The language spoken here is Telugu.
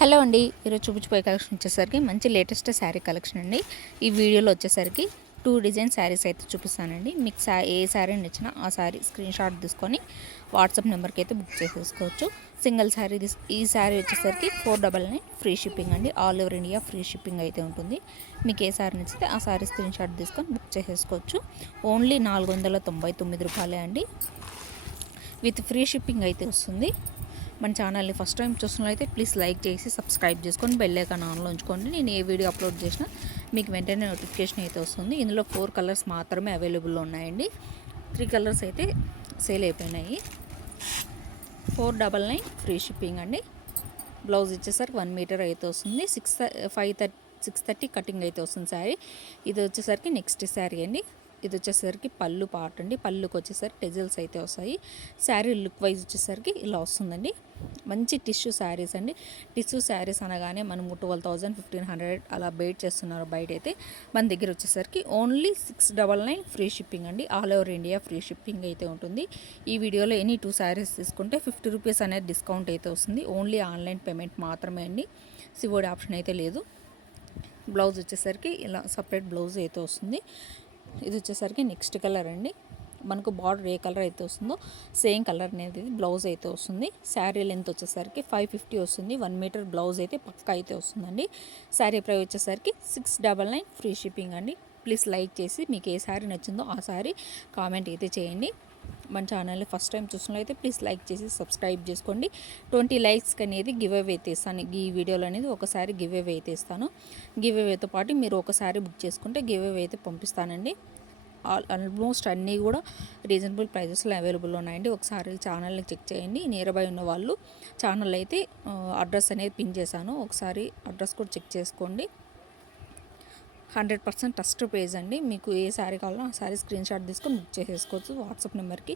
హలో అండి, ఈరోజు చూపించిపోయే కలెక్షన్ వచ్చేసరికి మంచి లేటెస్ట్ శారీ కలెక్షన్ అండి. ఈ వీడియోలో వచ్చేసరికి 2 డిజైన్ శారీస్ అయితే చూపిస్తానండి. మీకు ఏ శారీ నచ్చినా ఆ శారీ స్క్రీన్ షాట్ తీసుకొని వాట్సాప్ నెంబర్కి అయితే బుక్ చేసేసుకోవచ్చు. సింగిల్ శారీ ఈ శారీ వచ్చేసరికి 499 ఫ్రీ షిప్పింగ్ అండి. All over India free shipping అయితే ఉంటుంది. మీకు ఏ శారీ నచ్చితే ఆ శారీ స్క్రీన్ షాట్ తీసుకొని బుక్ చేసేసుకోవచ్చు. ఓన్లీ 499 రూపాయలే అండి. విత్ ఫ్రీ షిప్పింగ్ అయితే వస్తుంది. మన ఛానల్ని ఫస్ట్ టైం చూస్తున్నట్లయితే ప్లీజ్ లైక్ చేసి సబ్స్క్రైబ్ చేసుకొని బెల్ ఐకాన్ ఆన్లో ఉంచుకోండి. నేను ఏ వీడియో అప్లోడ్ చేసినా మీకు వెంటనే నోటిఫికేషన్ అయితే వస్తుంది. ఇందులో 4 కలర్స్ మాత్రమే అవైలబుల్లో ఉన్నాయండి. 3 కలర్స్ అయితే సేల్ అయిపోయినాయి. 499 ఫ్రీ షిప్పింగ్ అండి. బ్లౌజ్ ఇచ్చేసరికి 1 మీటర్ అయితే వస్తుంది. 630 కటింగ్ అయితే వస్తుంది శారీ. ఇది వచ్చేసరికి నెక్స్ట్ శారీ అండి. ఇది వచ్చేసరికి పళ్ళు పార్ట్ అండి. పళ్ళుకి వచ్చేసరికి టెజిల్స్ అయితే వస్తాయి. శారీ లుక్ వైజ్ వచ్చేసరికి ఇలా వస్తుందండి. మంచి టిష్యూ శారీస్ అండి. టిష్యూ శారీస్ అనగానే మనం 12,000 1,500 అలా బయట చేస్తున్నారు బయట అయితే. మన దగ్గర వచ్చేసరికి ఓన్లీ 699 ఫ్రీ షిప్పింగ్ అండి. All over India free shipping అయితే ఉంటుంది. ఈ వీడియోలో ఎనీ 2 శారీస్ తీసుకుంటే 50 రూపీస్ అనేది డిస్కౌంట్ అయితే వస్తుంది. ఓన్లీ ఆన్లైన్ పేమెంట్ మాత్రమే అండి. సివోడి ఆప్షన్ అయితే లేదు. బ్లౌజ్ వచ్చేసరికి ఇలా సపరేట్ బ్లౌజ్ అయితే వస్తుంది. ఇది వచ్చేసరికి నెక్స్ట్ కలర్ అండి. మనకు బార్డర్ ఏ కలర్ అయితే వస్తుందో సేమ్ కలర్ అనేది బ్లౌజ్ అయితే వస్తుంది. శారీ లెంత్ వచ్చేసరికి 550 వస్తుంది. 1 మీటర్ బ్లౌజ్ అయితే పక్కా అయితే వస్తుందండి. శారీ ప్రైస్ వచ్చేసరికి 699 ఫ్రీ షిప్పింగ్ అండి. ప్లీజ్ లైక్ చేసి మీకు ఏ శారీ నచ్చిందో ఆ శారీ కామెంట్ అయితే చేయండి. మన ఛానల్ని ఫస్ట్ టైం చూసినట్లయితే ప్లీజ్ లైక్ చేసి సబ్స్క్రైబ్ చేసుకోండి. 20 లైక్స్కి అనేది గివ్ అవే అయితే ఇస్తాను. ఈ వీడియోలో అనేది ఒకసారి గివ్ అవే అయితే ఇస్తాను. గివ్ అవేతో పాటు మీరు ఒకసారి బుక్ చేసుకుంటే గివ్ అవే అయితే పంపిస్తానండి. ఆల్మోస్ట్ అన్నీ కూడా రీజనబుల్ ప్రైజెస్లో అవైలబుల్ ఉన్నాయండి. ఒకసారి ఛానల్ని చెక్ చేయండి. నియర్ బై ఉన్న వాళ్ళు ఛానల్ అయితే అడ్రస్ అనేది పిన్ చేశాను. ఒకసారి అడ్రస్ కూడా చెక్ చేసుకోండి. 100% ట్రస్ట్ పేజ్ అండి. మీకు ఏ శారీ కావాలో ఆ శారీ స్క్రీన్ షాట్ తీసుకొని బుక్ చేసేసుకోవచ్చు వాట్సాప్ నెంబర్కి.